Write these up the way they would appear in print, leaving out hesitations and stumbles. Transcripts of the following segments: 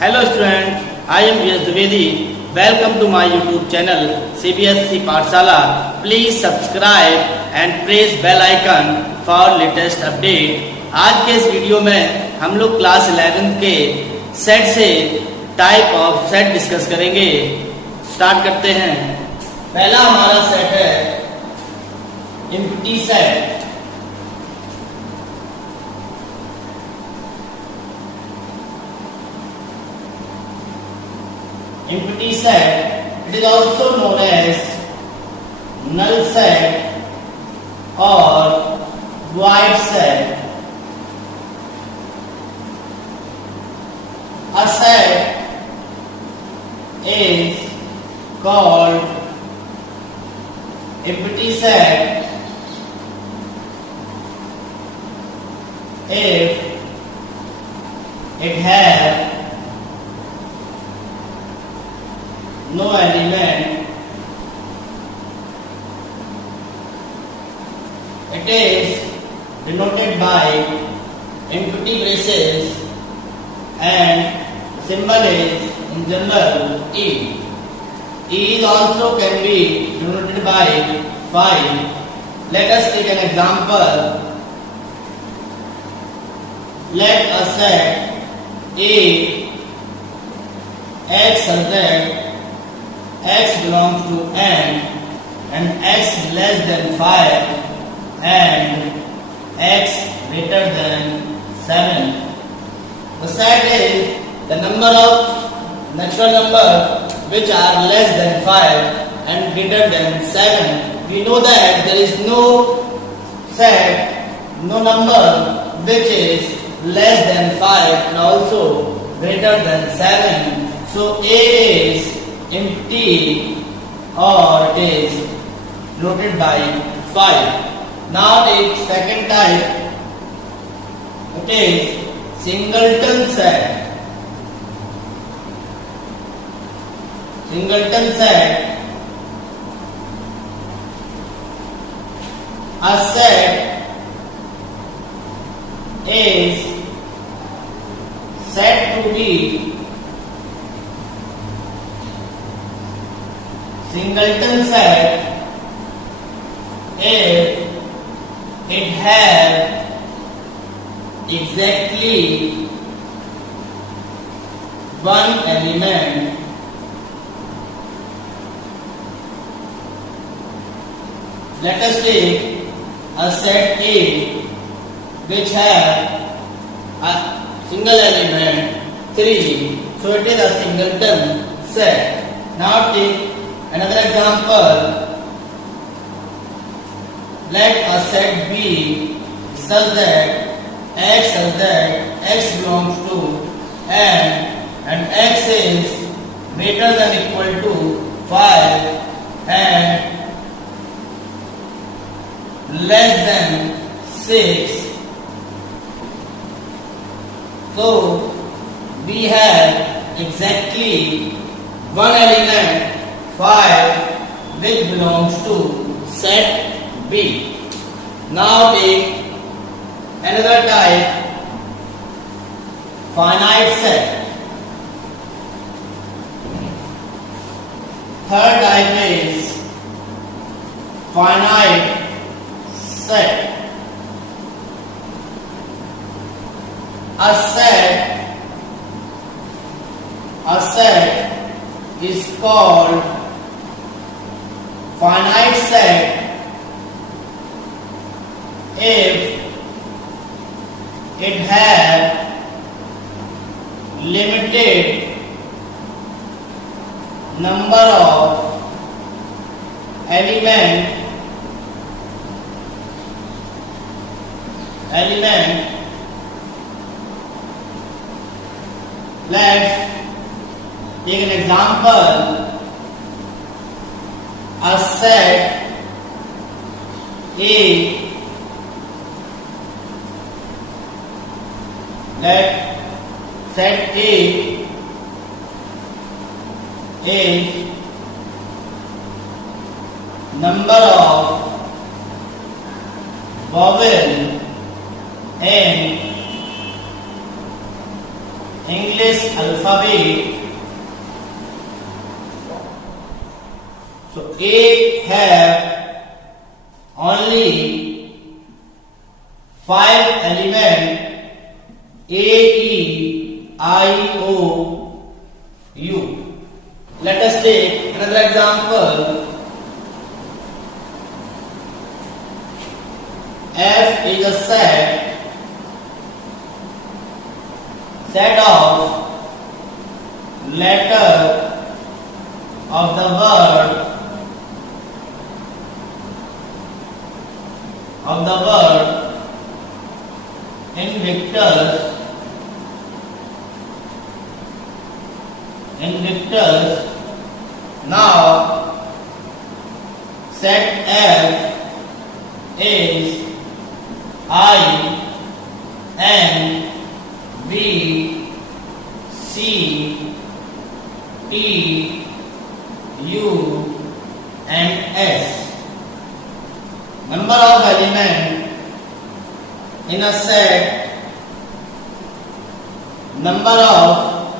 Hello students, I am V.S. Dwivedi. Welcome to my YouTube channel CBSE Pathshala. Please subscribe and press bell icon for latest update. आज के इस video में हम लोग class 11 के set से type of set discuss करेंगे। Start करते हैं। पहला हमारा सेट है empty set. Empty set, it is also known as null set or void set. A set is called empty set if it has no element. It is denoted by empty braces and symbol is in general E. E is also can be denoted by 5. Let us take an example. Let us set A X such that X belongs to n and X less than 5 and X greater than 7. The set is the number of natural number which are less than 5 and greater than 7. We know that there is no set, no number which is less than 5 and also greater than 7. So A is empty or it is denoted by 5. Now take second type. It is singleton set. Singleton set. A set is said to be singleton set if it has exactly one element let us take a set A which has a single element 3, so it is a singleton set. Now take another example. Let a set B such that X belongs to n and X is greater than equal to 5 and less than 6. So we have exactly one element 5 which belongs to set B. Now take another type, finite set. Third type is finite set. A set is called finite set if it has limited number of element let's take an example. A set A, let set A is number of vowel in English alphabet. So A have only 5 elements: A, E, I, O, U. Let us take another example. F is a set of letter of the word in vectors Now set F is I, N, B, C, T, U and S. Number of elements in a set. Number of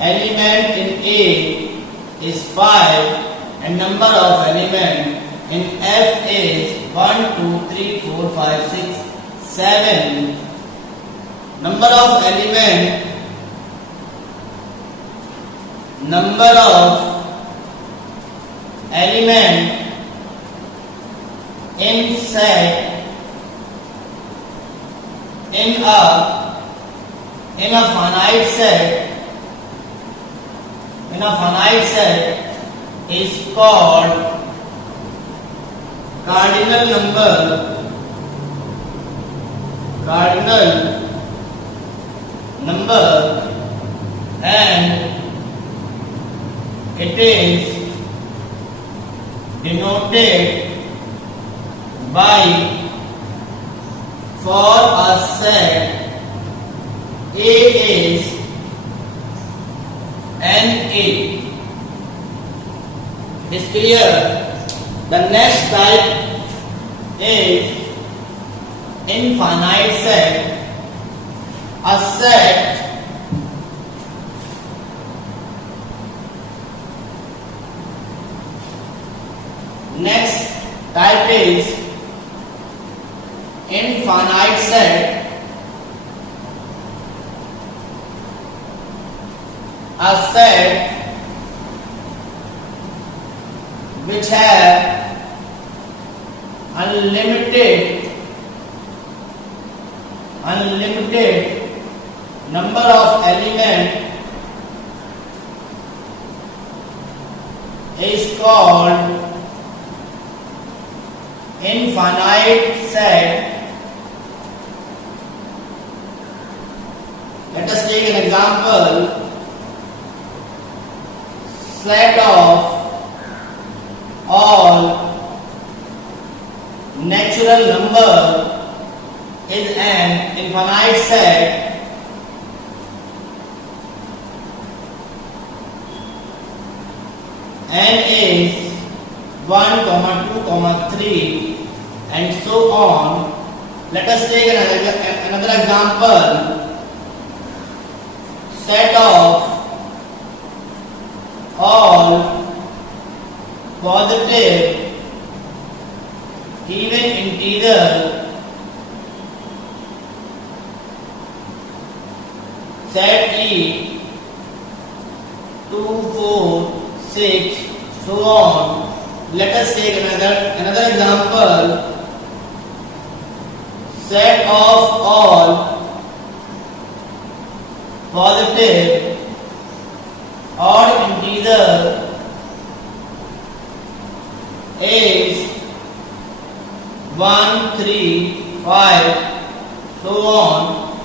element in A is 5 and number of element in F is 1, 2, 3, 4, 5, 6, 7. Number of element in set in a finite set is called cardinal number and it is denoted by, for a set A is NA. Is clear? The next type is infinite set. A set next type is infinite set. A set which have unlimited number of elements is called infinite set. Let us take an example. Set of all natural number is an infinite set. N is 1, 2, 3 and so on. Let us take another example. Set of all positive even integer set E 2, 4, 6 so on. Let us take another example. Set of all positive odd integer is 1, 3, 5 so on.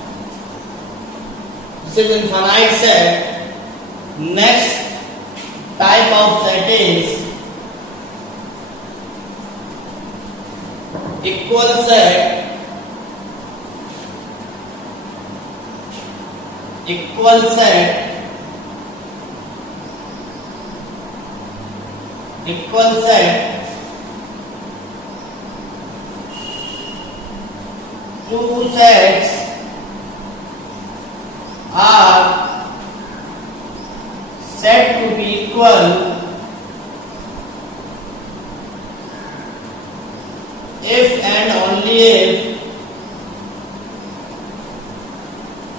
This is infinite set. Next type of set is equal set. Equal set two sets are equal if and only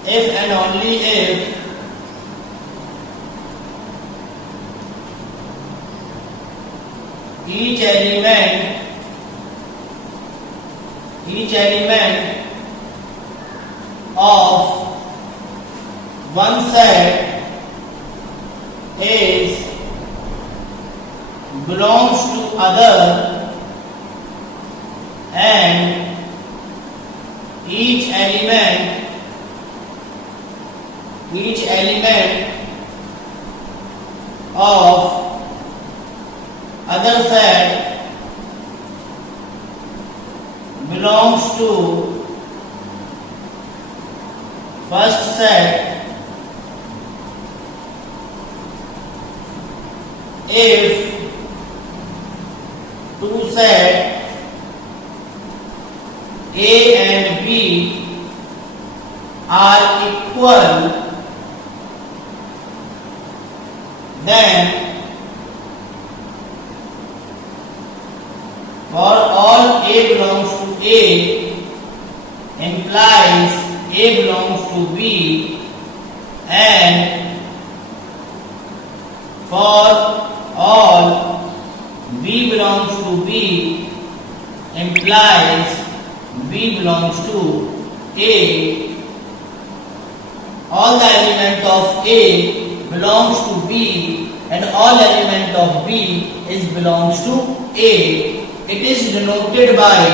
if and only if each element of one set is belongs to other and each element of other set belongs to first set if two sets A and B are equal, then for all A belongs to A implies A belongs to B, and for all B belongs to B implies B belongs to A. All the element of A belongs to B and all element of B is belongs to A. It is denoted by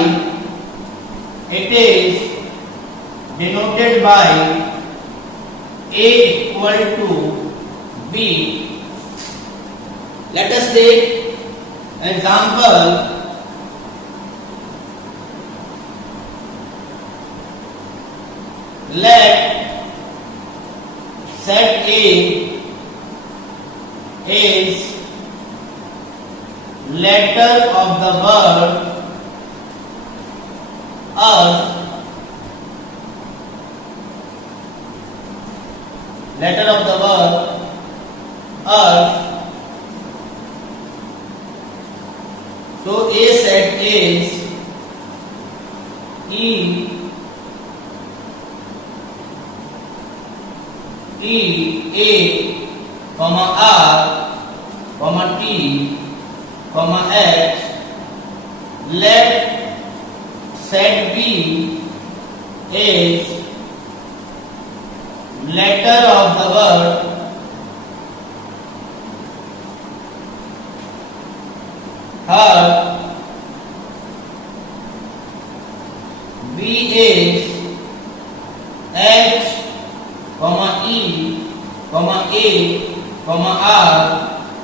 A equal to B. Let us take an example. Let set A is letter of the word earth, so A set is E, A, comma R, comma T, comma H. Let set B is letter of the word heart. B is H, comma E, comma A, comma R,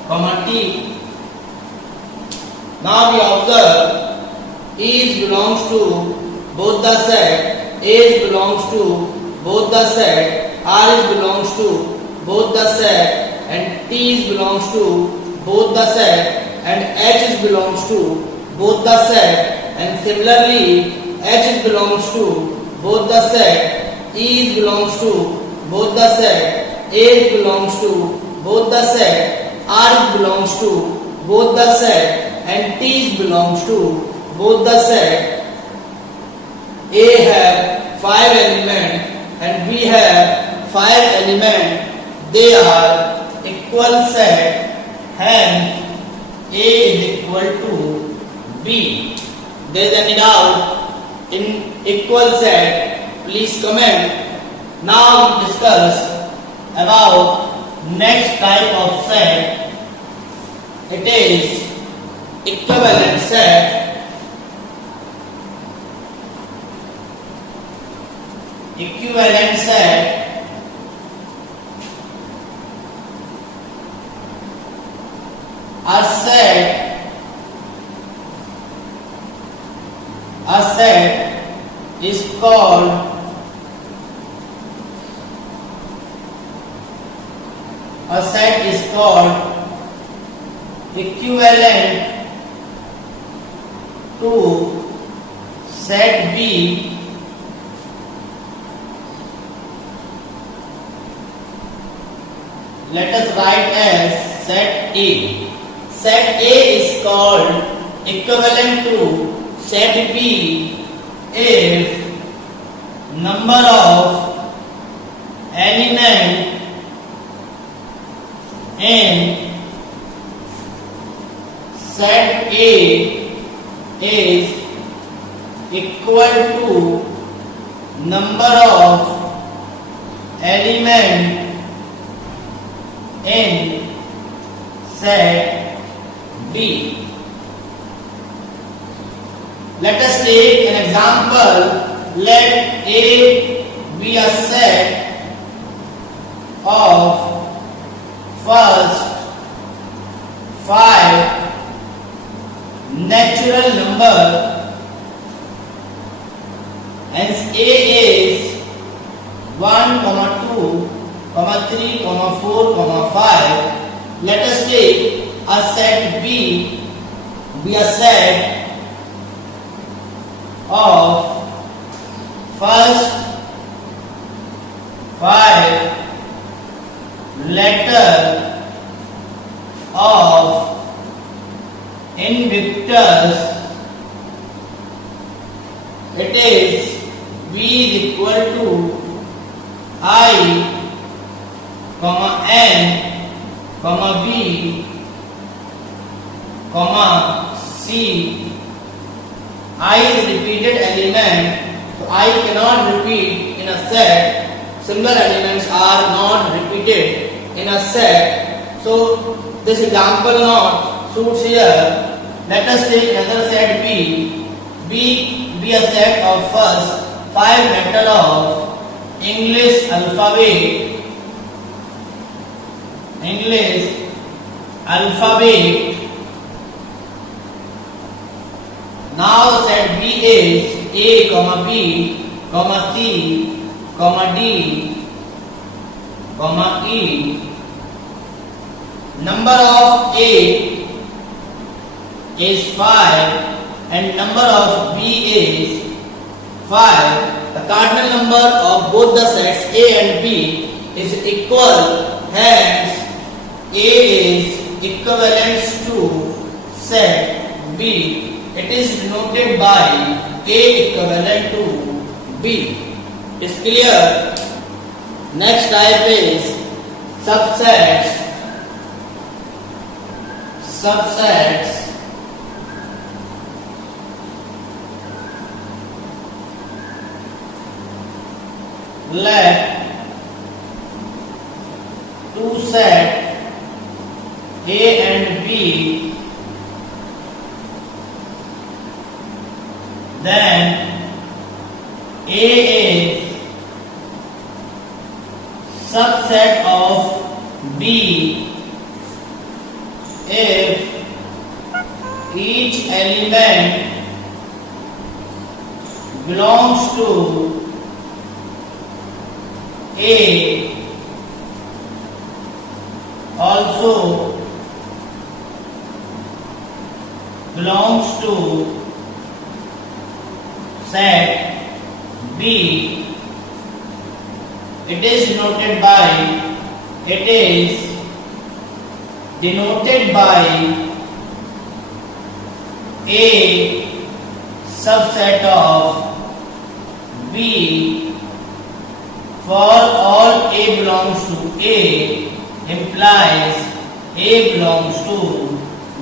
comma T. Now we observe E belongs to both the set, A belongs to both the set, R belongs to both the set, and T belongs to both the set, and H belongs to both the set, and similarly H belongs to both the set, E belongs to both the set, A belongs to both the set, R belongs to both the set, and T belongs to both the set. A have 5 elements and B have 5 elements. They are equal set, hence A is equal to B. There is any doubt in equal set? Please comment. Now we discuss about next type of set. It is equivalent set. Equivalent set a set is called equivalent to set B let us write as set A. Set A is called equivalent to set B if number of element in set A is equal to number of element in set B. Let us take an example. Let A be a set of first 5 natural number, hence A is 1, 2, 3, 4, 5. Let us take a set B be a set of first 5 letter of Invictus. It is B is equal to I, N, B, C. I is repeated element, so I cannot repeat in a set. Similar elements are not repeated in a set. So this example not suits here. Let us take another set B. B be a set of first 5 letter of English alphabet. Now set B is A, B, C, D, E. Number of A is 5 and number of B is 5. The cardinal number of both the sets A and B is equal, hence A is equivalent to set B. It is denoted by A equivalent to B. Is clear? Next type is subsets. Let two sets A and B, then A is subset of B if each element belongs to A, also belongs to set B. It is denoted by A subset of B. For all A belongs to A implies A belongs to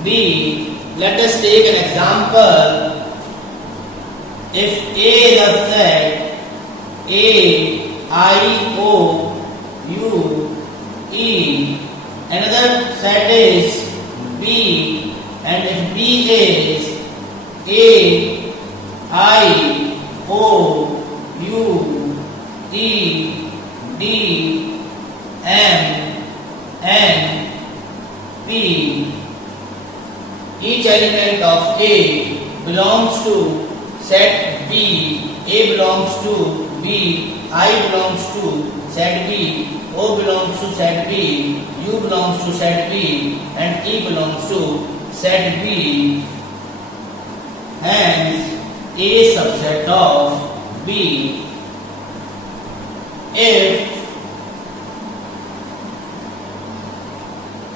B. Let us take an example. If A is a set A, I, O, U, E, another set is B, and if B is A, I, O, U, E, D, M, N, P. Each element of A belongs to set B. A belongs to B. I belongs to set B. O belongs to set B. U belongs to set B. And E belongs to set B. Hence, A subset of B. If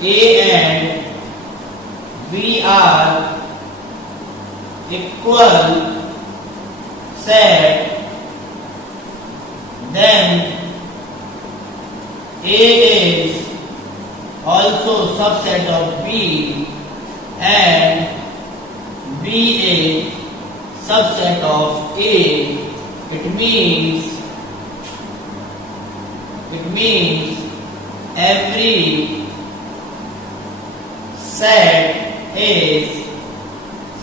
A and B are equal set, then A is also subset of B and B is subset of A. It means every set is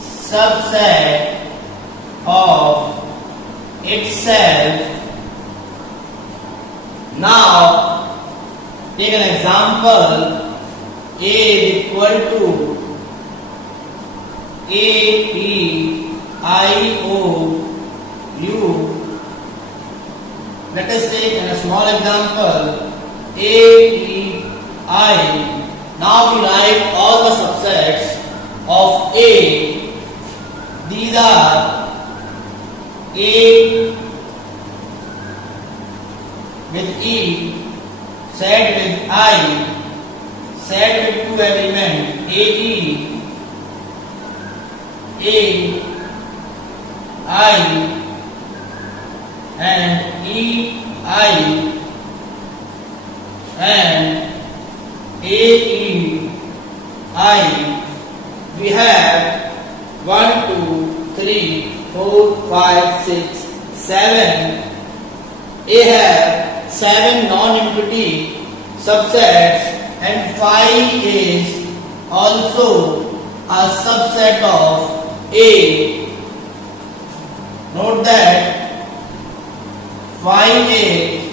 subset of itself. Now take an example. A is equal to AEIOU. Let us take a small example. AEI. Now we write all the subsets of A. These are A with E, set with I, set with two elements AE, AI and EI and AEI. We have 1, 2, 3, 4, 5, 6, 7. A have 7 non-empty subsets and 5 is also a subset of A. Note that 5 is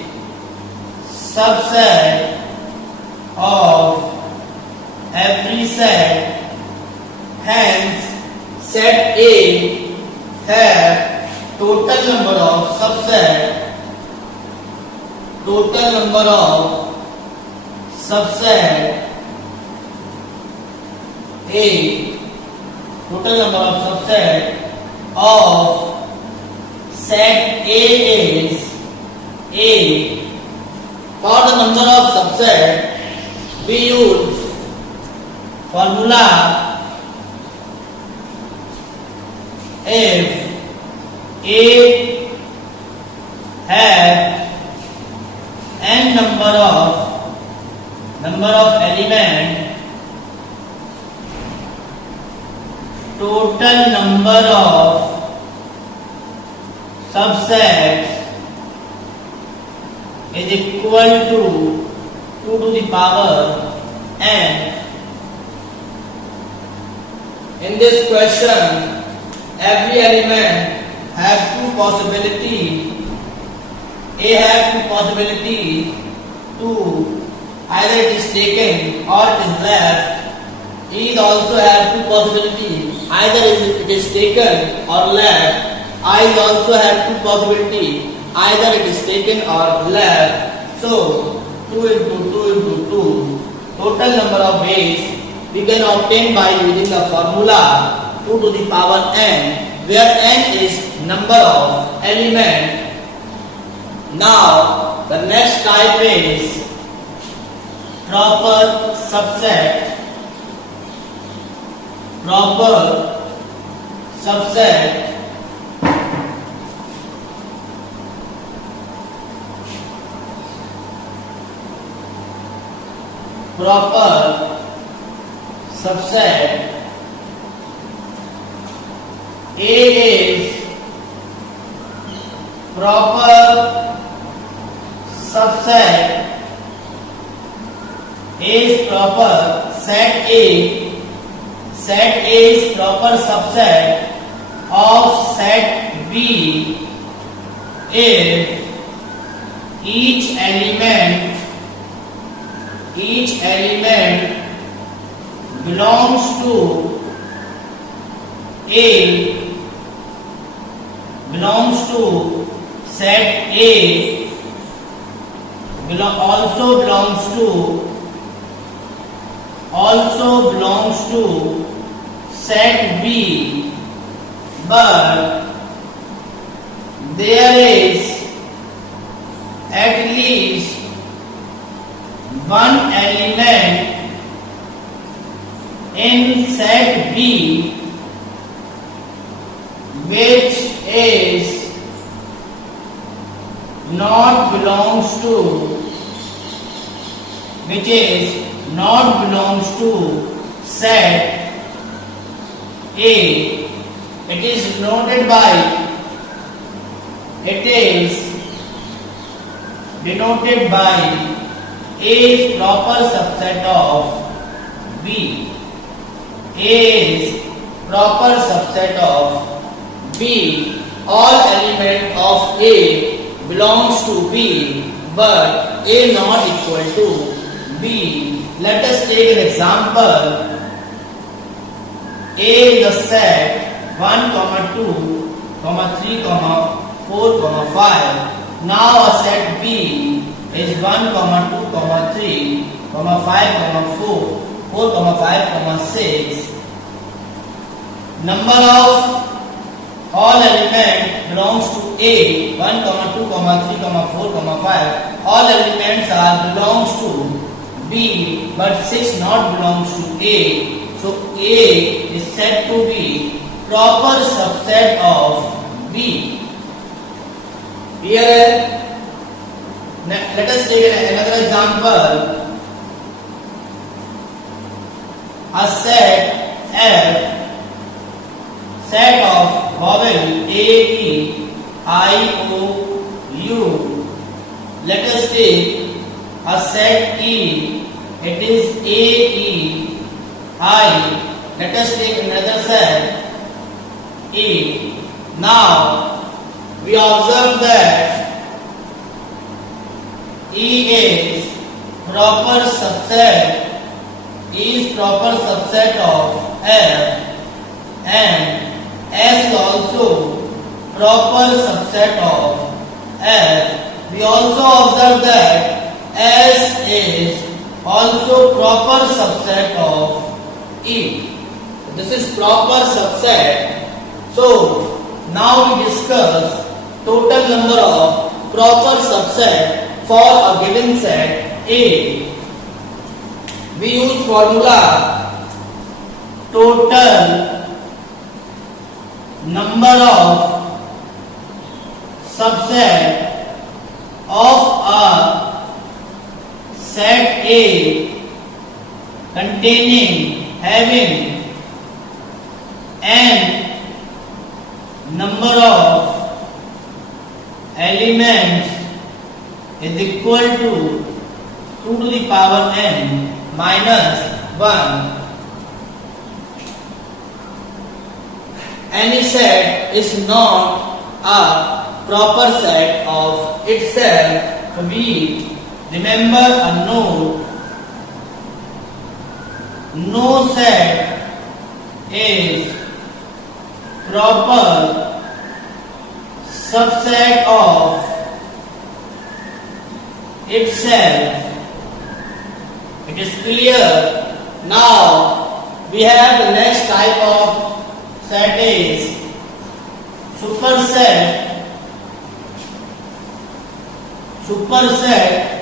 subset of every set, hence set A have total number of subset A, total number of subset of set A is A. For the number of subset we use formula. If A have n number of element, total number of subsets is equal to 2 to the power n. In this question, every element has two possibilities. A has two possibilities to either it is taken or it is left. E also has two possibilities, either it is taken or left. I also have two possibilities, either it is taken or left. So 2 into 2 into 2, total number of ways we can obtain by using the formula 2 to the power n, where n is number of element. Now the next type is proper subset. Proper subset A is proper subset is proper set A. Set A is proper subset of set B if each element belongs to set A, also belongs to set B, but there is at least one element in set B, which is not belongs to set A, it is denoted by A proper subset of B. A is proper subset of B. All element of A belongs to B, but A not equal to B. Let us take an example. A is the set 1, 2, 3, 4, 5. Now a set B is 1, 2, 3, 5, 4, 4, 5, 6. Number of all element belongs to A, 1, 2, 3, 4, 5. All elements are belongs to B, but 6 not belongs to A. So A is said to be proper subset of B. Here, let us take another example. A set F, set of vowel A, E, I, O, U. Let us take a set E. It is A, E, I. Let us take another set E. Now we observe that E is proper subset of F, and S is also proper subset of F. We also observe that S is also proper subset of E. This is proper subset. So now we discuss total number of proper subset for a given set A. We use formula total number of subset of a set A having n number of elements is equal to 2 to the power n minus 1. Any set is not a proper set of itself. We remember a note. No set is proper subset of itself. It is clear. Now we have the next type of set is superset. Superset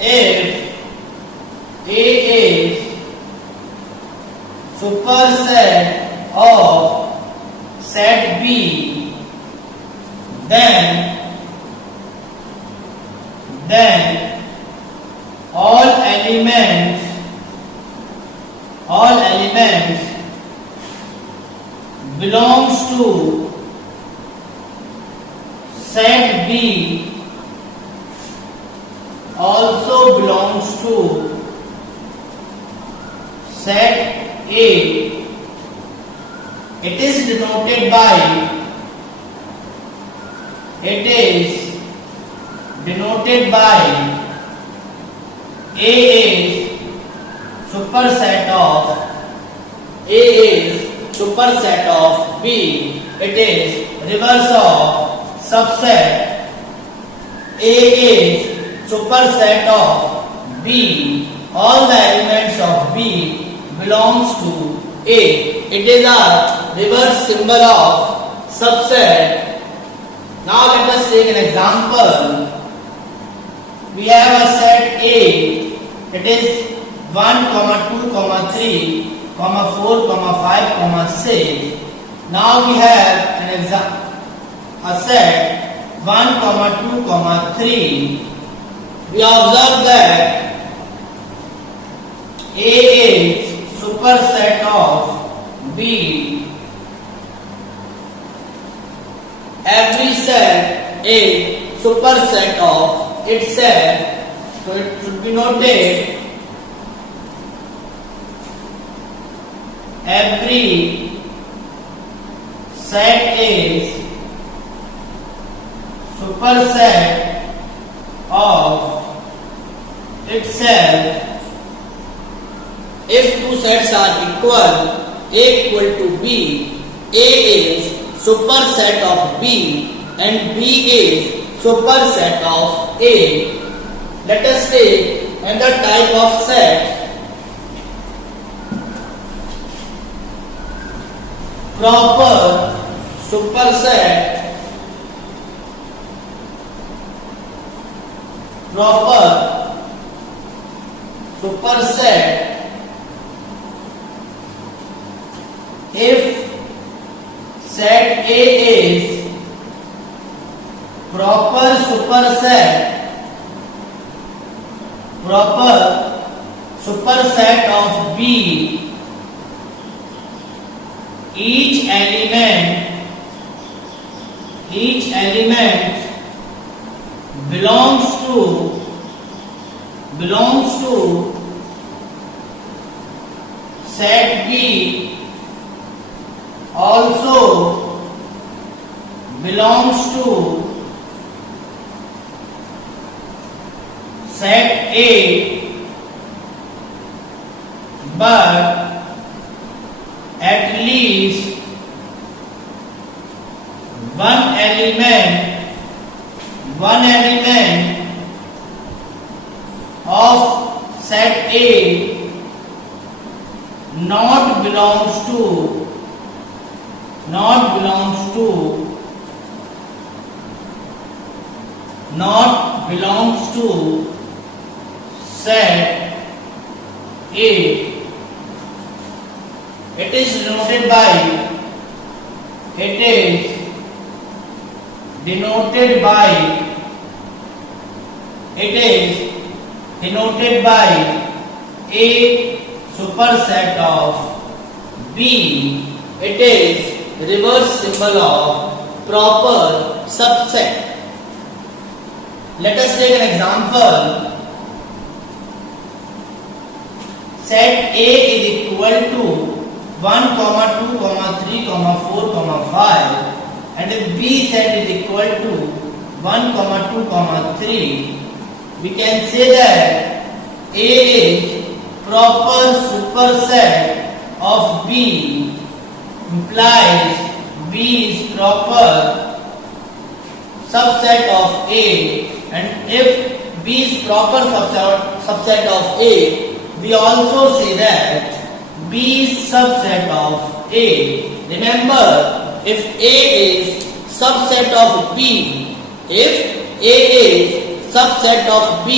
if A is superset of set B, then all elements belongs to set B also belongs to set A. It is denoted by A is superset of B. It is reverse of subset. A is superset of B. All the elements of B belongs to A. It is a reverse symbol of subset. Now let us take an example. We have a set A. It is 1, 2, 3, 4, 5, 6. Now we have an a set 1, 2, 3. We observe that A is superset of B. Every set is superset of itself. So it should be noted. Every set is superset of itself. If two sets are equal, A equal to B, A is superset of B and B is superset of A. Let us take another type of set. Proper superset. Proper superset. If set A is proper superset of B, each element belongs to set B, also belongs to set A, but at least one element of set A not belongs to set A. It is denoted by A superset of B. It is reverse symbol of proper subset. Let us take an example. Set A is equal to 1, 2, 3, 4, 5, and if B set is equal to 1, 2, 3, we can say that A is proper superset of B, implies B is proper subset of A, and if B is proper subset of A, we also say that B is subset of A. Remember, if A is subset of B, if A is subset of B,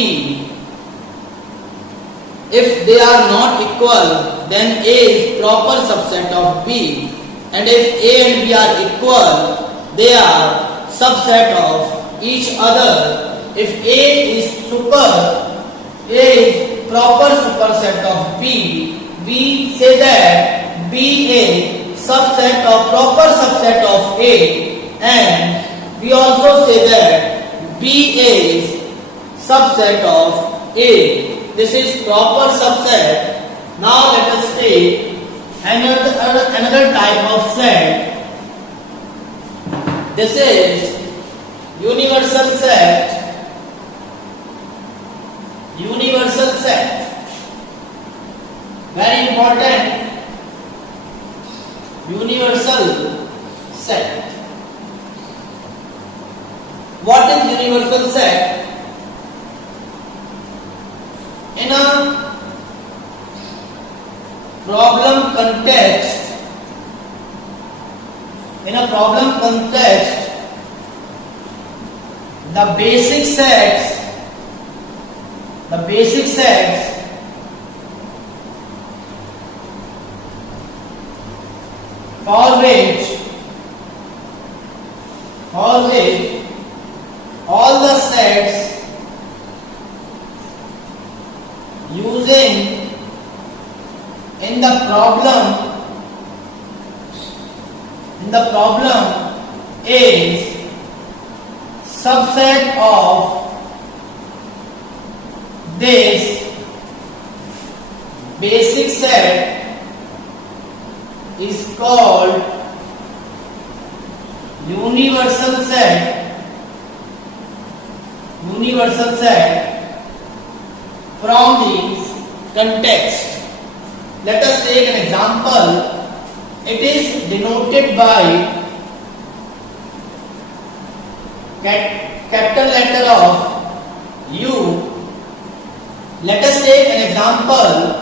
if they are not equal, then A is proper subset of B. And if A and B are equal, they are subset of each other. If A is proper superset of B, we say that B is subset of proper subset of A, and we also say that B is subset of A. This is proper subset. Now let us take another type of set. This is universal set. Universal set. Very important. Universal set. What is universal set? In a problem context, in a problem context, the basic sets for which all the sets using in the problem is subset of this basic set is called universal set from these context. Let us take an example. It is denoted by capital letter of U. Let us take an example.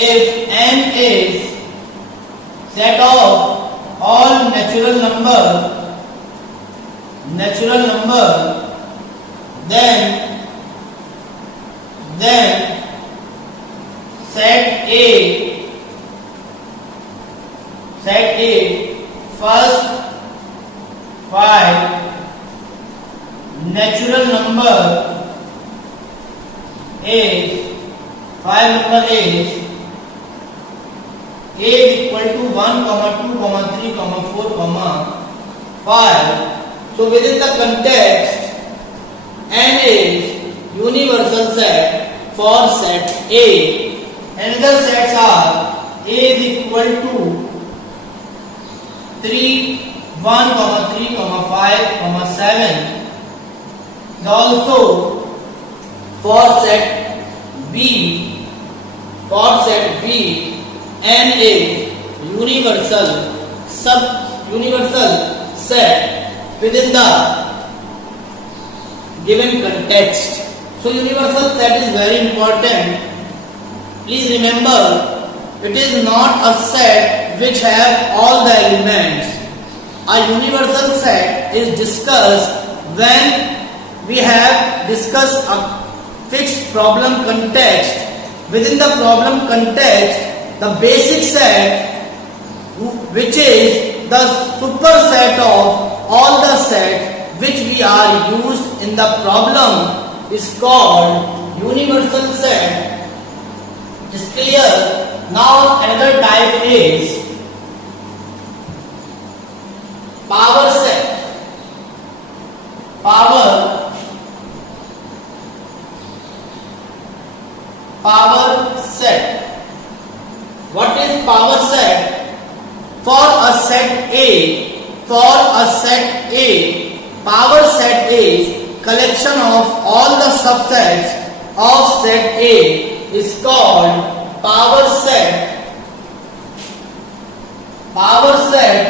If n is set of all natural number, then set A first 5 natural number is A is equal to 1, 2, 3, 4, 5. So within the context, n is universal set for set A. Another sets are A is equal to 3, 1, 3, 5, 7. Also for set B, n is universal set within the given context. So universal set is very important. Please remember, it is not a set which have all the elements. A universal set is discussed when we have discussed a fixed problem context. Within the problem context, the basic set, which is the superset of all the sets which we are used in the problem, is called universal set. Is clear? Now another type is power set. Power set. What is power set? For a set A, power set is collection of all the subsets of set A is called power set. Power set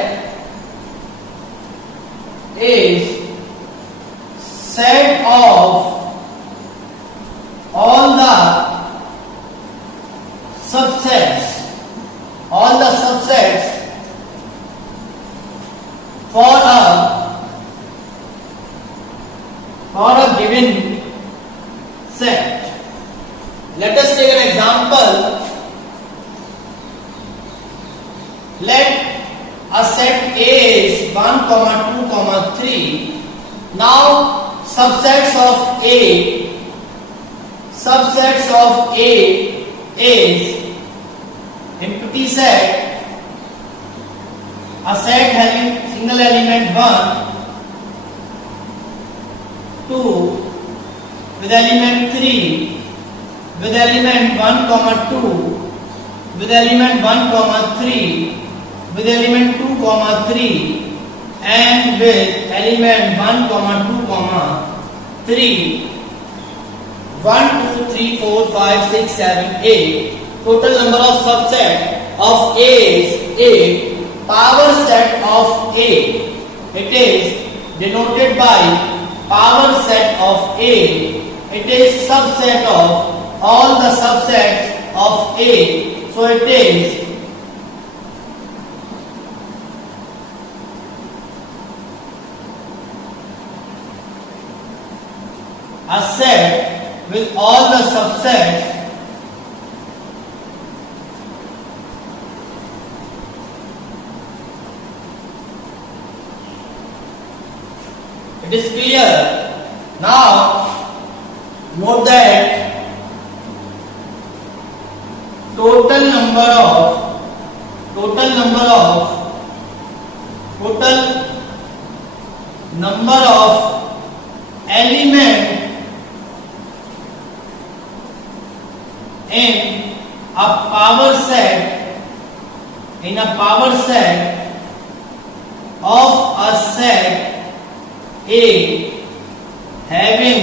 is set of all the subsets for a given set. Let us take an example. Let a set A is 1, 2, 3. Now subsets of A is empty set. A set having single element 1, 2, with element 3, with element 1, 2, with element 1, 3, with element 2, 3, and with element 1, 2, 3. 1, 2, 3, 4, 5, 6, 7, 8. Total number of subset of A is 8. Power set of A, it is denoted by power set of A. It is subset of all the subsets of A. So it is a set with all the subsets it is clear. Now note that total number of element in a power set of a set A having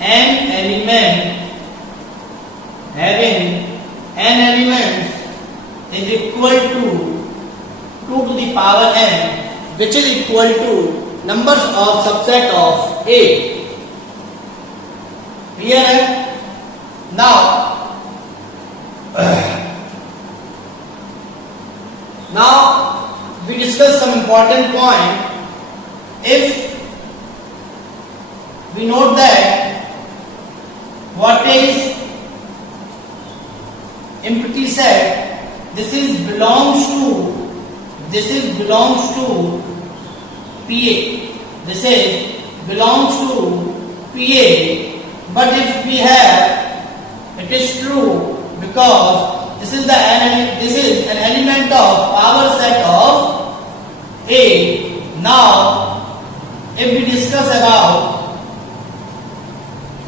n elements is equal to 2 to the power n, which is equal to numbers of subset of A. Clear है? Now we discuss some important point. If we note that what is empty set, this is belongs to PA. This is belongs to PA. But if we have, it is true because this is an element of power set of A. Now if we discuss about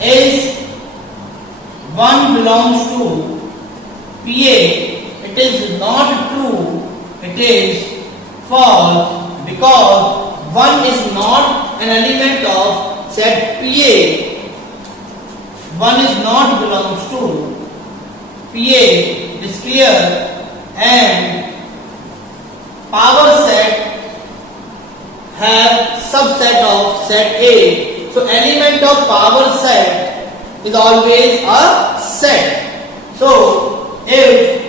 is 1 belongs to PA, it is not true, it is false, because 1 is not an element of set PA. 1 is not belongs to PA. It is clear. And power set have subset of set A. So element of power set is always a set. So if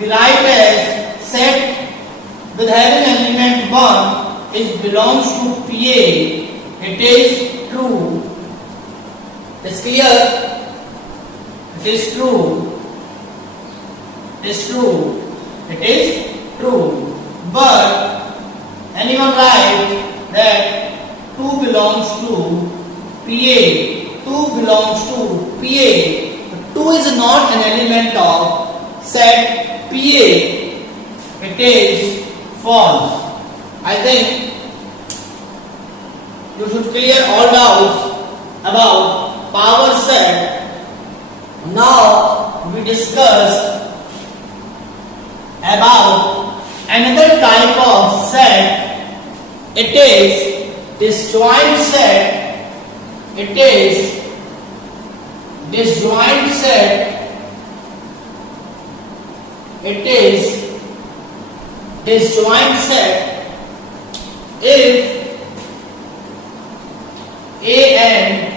we write as set with having element 1 is belongs to PA, it is true. It is clear? It is true. It is true. It is true. But anyone write that 2 belongs to PA. 2 belongs to PA. 2 is not an element of set PA. It is false. I think you should clear all doubts about power set. Now we discussed about another type of set. It is disjoint set. It is disjoint set. It is disjoint set if A and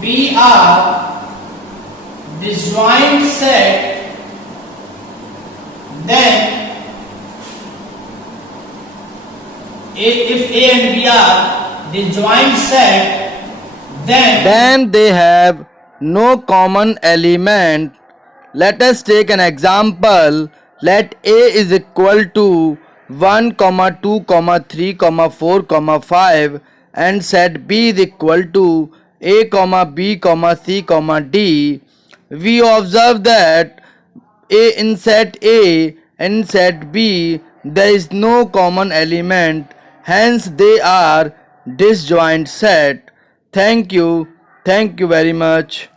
B are disjoint set, then if A and B are disjoint set, then they have no common element. Let us take an example. Let A is equal to 1, 2, 3, 4, 5 and set B is equal to A, B, C, D. We observe that in set A and set B there is no common element, hence they are disjoint set. Thank you very much.